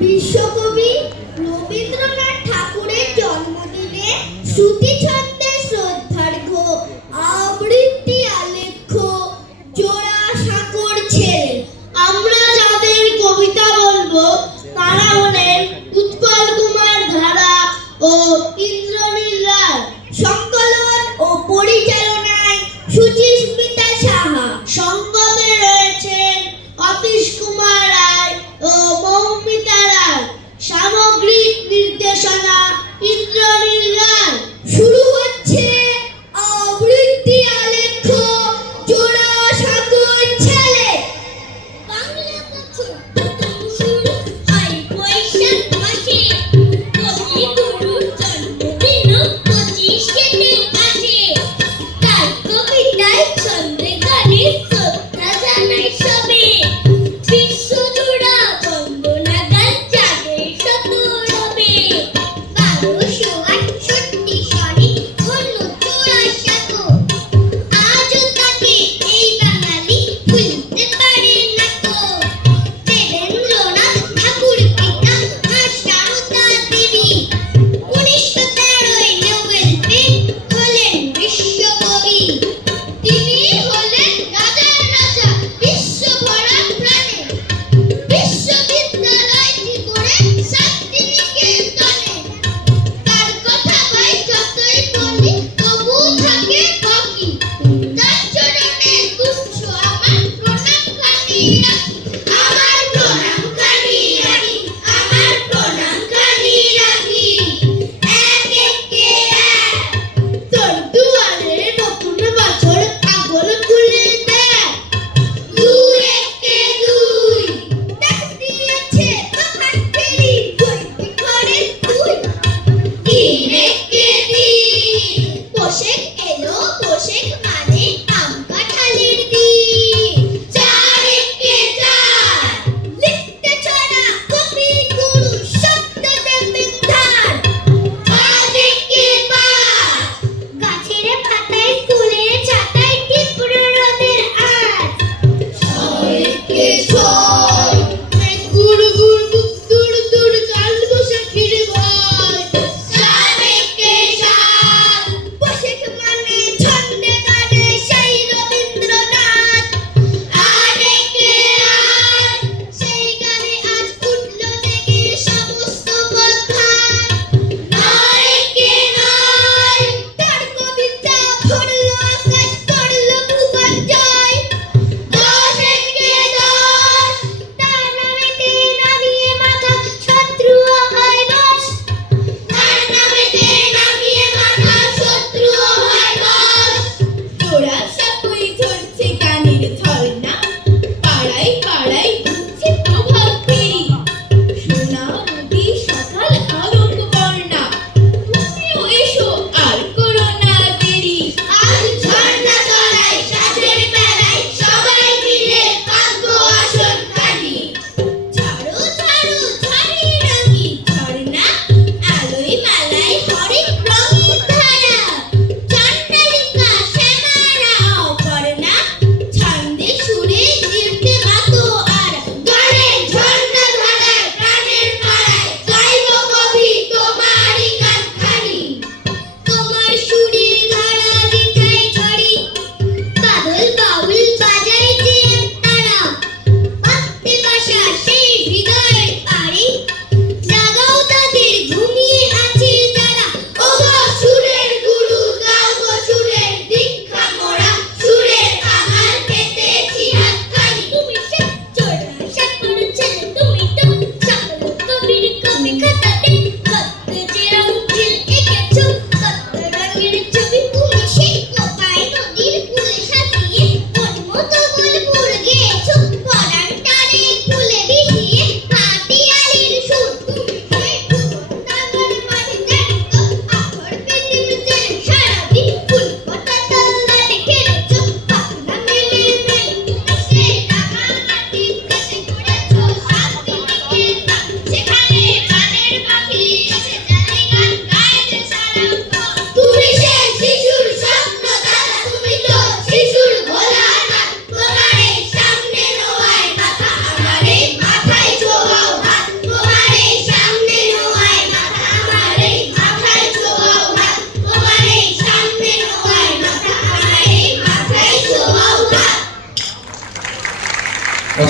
বিশ্বকবি